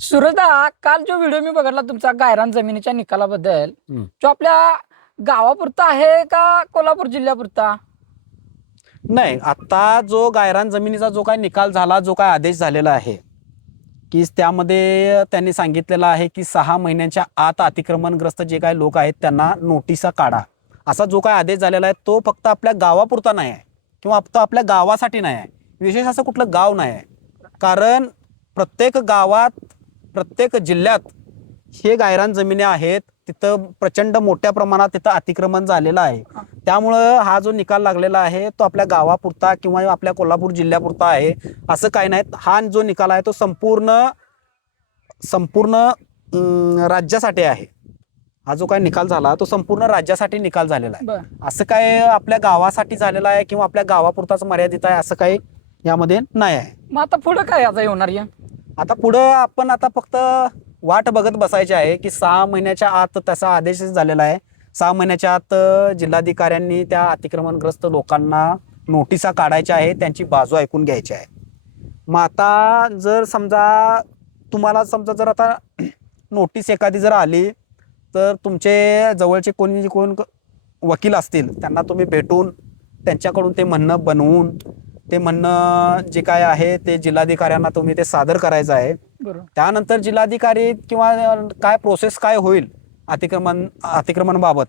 सुरजदा, काल जो व्हिडिओ मी बघितला तुमचा गायरान जमिनीच्या निकालाबद्दल, जो आपल्या गावापुरता आहे का कोल्हापूर जिल्ह्यापुरता? नाही, आता जो गायरान जमिनीचा जो काय निकाल झाला, जो काय आदेश झालेला आहे की त्यामध्ये त्यांनी सांगितलेलं आहे की 6 महिन्यांच्या आत अतिक्रमणग्रस्त जे काही लोक आहेत त्यांना नोटिसा काढा, असा जो काय आदेश झालेला आहे तो फक्त आपल्या गावापुरता नाही आहे किंवा फक्त आपल्या गावासाठी नाही आहे. विशेष असं कुठलं गाव नाही आहे, कारण प्रत्येक गावात प्रत्येक जिल्ह्यात हे गायरान जमिनी आहेत, तिथं प्रचंड मोठ्या प्रमाणात तिथं अतिक्रमण झालेलं आहे. त्यामुळं हा जो निकाल लागलेला आहे तो आपल्या गावापुरता किंवा आपल्या कोल्हापूर जिल्ह्यापुरता आहे असं काही नाही. हा जो निकाल आहे तो संपूर्ण राज्यासाठी आहे. हा जो काही निकाल झाला तो संपूर्ण राज्यासाठी निकाल झालेला आहे. असं काय आपल्या गावासाठी झालेला आहे किंवा आपल्या गावापुरताच मर्यादित आहे असं काही यामध्ये नाही आहे. मग आता पुढे काय आता होणार आहे? आता पुढं आपण आता फक्त वाट बघत बसायची आहे की 6 महिन्याच्या आत त्याचा आदेश झालेला आहे. 6 महिन्याच्या आत जिल्हाधिकाऱ्यांनी त्या अतिक्रमणग्रस्त लोकांना नोटिसा काढायच्या आहे, त्यांची बाजू ऐकून घ्यायची आहे. मग आता जर समजा तुम्हाला जर आता नोटीस एखादी जर आली तर तुमचे जवळचे कोण वकील असतील त्यांना तुम्ही भेटून त्यांच्याकडून ते म्हणणं बनवून ते म्हणणं जे काय आहे ते जिल्हाधिकाऱ्यांना तुम्ही ते सादर करायचं आहे. त्यानंतर जिल्हाधिकारी किंवा काय प्रोसेस काय होईल अतिक्रमणाबाबत,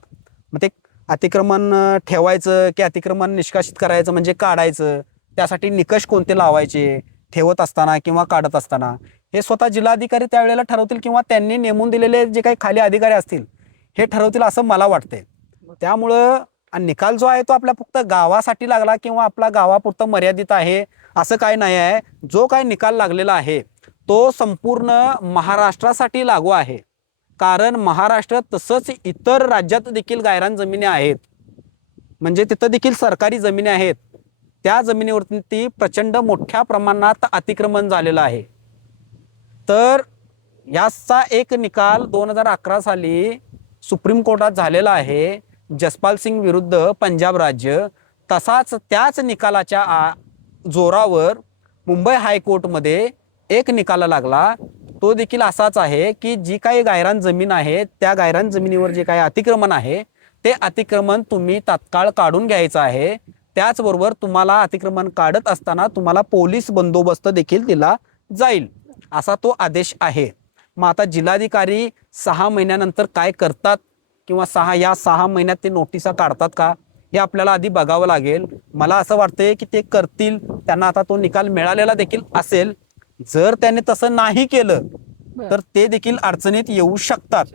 मग ते अतिक्रमण ठेवायचं की अतिक्रमण निष्कासित करायचं म्हणजे काढायचं, त्यासाठी निकष कोणते लावायचे ठेवत असताना किंवा काढत असताना हे स्वतः जिल्हाधिकारी त्यावेळेला ठरवतील किंवा त्यांनी नेमून दिलेले जे काही खाली अधिकारी असतील हे ठरवतील असं मला वाटतंय. त्यामुळं निकाल जो आहे तो आपल्या फक्त गावासाठी लागला किंवा आपला गावापुरतं मर्यादित आहे असं काही नाही आहे. जो काही निकाल लागलेला आहे तो संपूर्ण महाराष्ट्रासाठी लागू आहे, कारण महाराष्ट्र तसंच इतर राज्यात देखील गायरान जमिनी आहेत, म्हणजे तिथं देखील सरकारी जमिनी आहेत. त्या जमिनीवरती प्रचंड मोठ्या प्रमाणात अतिक्रमण झालेलं आहे. तर याचा एक निकाल 2011 साली सुप्रीम कोर्टात झालेला आहे, जसपाल सिंग विरुद्ध पंजाब राज्य. तसाच त्याच निकालाच्या जोरावर मुंबई हायकोर्टमध्ये एक निकाल लागला, तो देखील असाच आहे की जी काही गायरान जमीन आहे त्या गायरान जमिनीवर जे काही अतिक्रमण आहे ते अतिक्रमण तुम्ही तात्काळ काढून घ्यायचं आहे. त्याचबरोबर तुम्हाला अतिक्रमण काढत असताना तुम्हाला पोलीस बंदोबस्त देखील दिला जाईल असा तो आदेश आहे. मग आता जिल्हाधिकारी 6 महिन्यानंतर काय करतात किंवा 6 महिन्यात ते नोटिसा काढतात का हे आपल्याला आधी बघावं लागेल. मला असं वाटतंय की ते करतील, त्यांना आता तो निकाल मिळालेला देखील असेल. जर त्याने तसं नाही केलं तर ते देखील अडचणीत येऊ शकतात,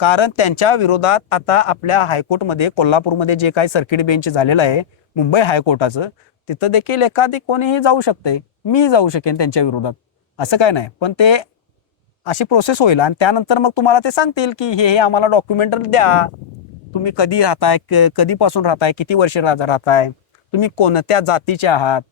कारण त्यांच्या विरोधात आता आपल्या हायकोर्टमध्ये कोल्हापूरमध्ये जे काही सर्किट बेंच झालेलं आहे मुंबई हायकोर्टाचं, तिथं देखील एखादी कोणीही जाऊ शकते, मी जाऊ शकेन त्यांच्या विरोधात, असं काय नाही. पण ते अशी प्रोसेस होईल आणि त्यानंतर मग तुम्हाला ते सांगतील की हे आम्हाला डॉक्युमेंट द्या, तुम्ही कधी राहताय, कधीपासून राहताय, किती वर्ष राहताय, तुम्ही कोणत्या जातीचे आहात,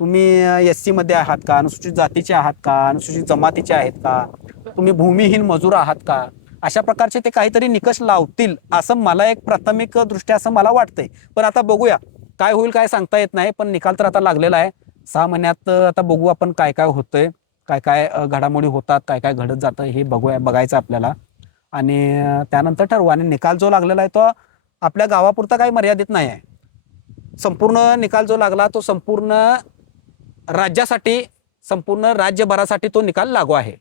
तुम्ही SC मध्ये आहात का, अनुसूचित जातीचे आहात का, अनुसूचित जमातीचे आहेत का, तुम्ही भूमिहीन मजूर आहात का, अशा प्रकारचे ते काहीतरी निकष लावतील असं मला एक प्राथमिक दृष्ट्या असं मला वाटतंय. पण आता बघूया काय होईल, काय सांगता येत नाही. पण निकाल तर आता लागलेला आहे. 6 महिन्यात आता बघू आपण काय काय होतंय, काय काय घडामोडी होतात, काय काय घडत जातं हे बघायचं आपल्याला आणि त्यानंतर ठरवू. आणि निकाल जो लागलेला आहे तो आपल्या गावापुरता काही मर्यादित नाही आहे. संपूर्ण निकाल जो लागला तो संपूर्ण राज्यासाठी, संपूर्ण राज्यभरासाठी तो निकाल लागू आहे.